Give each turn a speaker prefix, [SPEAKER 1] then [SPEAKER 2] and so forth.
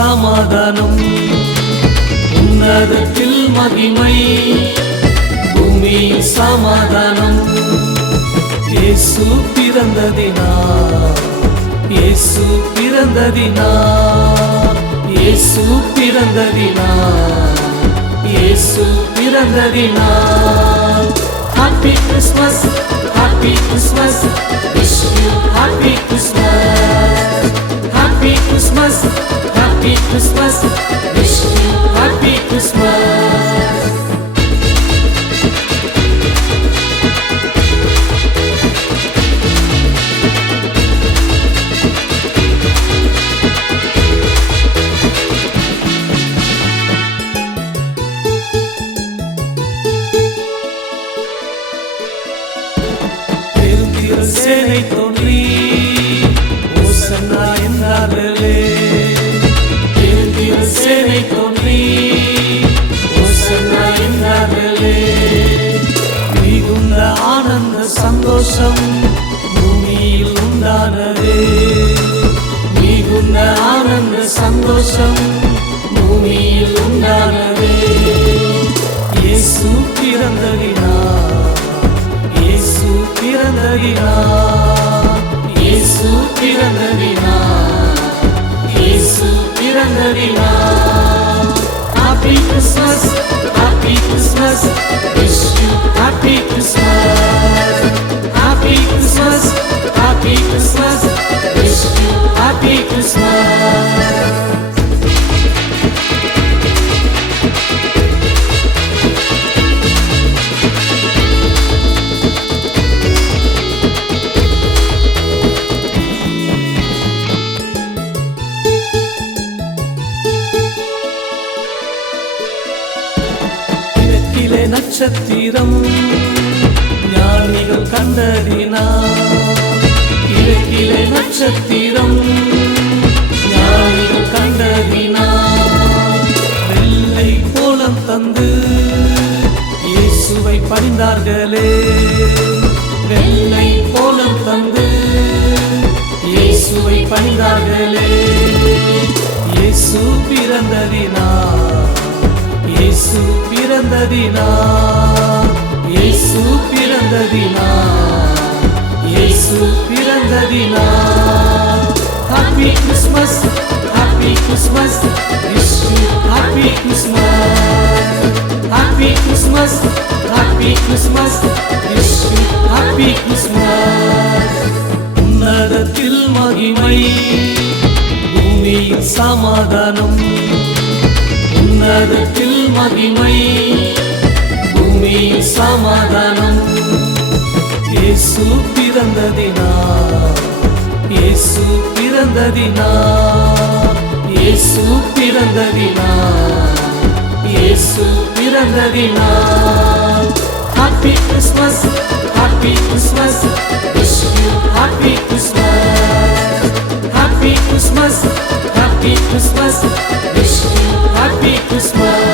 [SPEAKER 1] சமாதானம். உன்னதத்தில் மகிமை பூமியில் சமாதானம். இயேசு பிறந்த தினா இயேசு பிறந்த தினா இயேசு பிறந்த தினா இயேசு பிறந்த தினா. Happy Christmas happy Christmas wish Christmas பெருந்திரள் சேனை தோன்றி ஓசன்னா என்றார்களே. பெருந்திரள் சந்தோஷம் பூமியில் உண்டானது. மிகுந்த ஆனந்த சந்தோஷம் பூமியில் உண்டானது. இயேசு பிறந்ததினா இயேசு பிறந்ததினா இயேசு பிறந்ததினா இயேசு பிறந்ததினா கிழக்கிலே நட்சத்திரம். ஞானிகள் கண்டறினார். கிழக்கிலே நட்சத்திரம். ஞானிகள் கண்டறினார். வெள்ளை கோலம் தந்து இயேசுவை பணிந்தார்களே. வெள்ளை கோலம் தந்து இயேசுவை பணிந்தார்களே. இயேசு பிறந்ததினார் இயேசு பிறந்த தினா. இயேசு பிறந்த தினா. இயேசு பிறந்த தினா. Happy Christmas happy Christmas Yesu happy Christmas happy Christmas happy Christmas Yesu happy Christmas உன்னதத்தில் மகிமை பூமியின் சமாதானம். உன்னதத்தில் மகிமை. பூமியில் சமாதானம். இயேசு பிறந்ததினா இயேசு பிறந்ததினா இயேசு பிறந்ததினா இயேசு பிறந்ததினா happy Christmas happy Christmas wish you happy Christmas happy Christmas happy Christmas wish you happy Christmas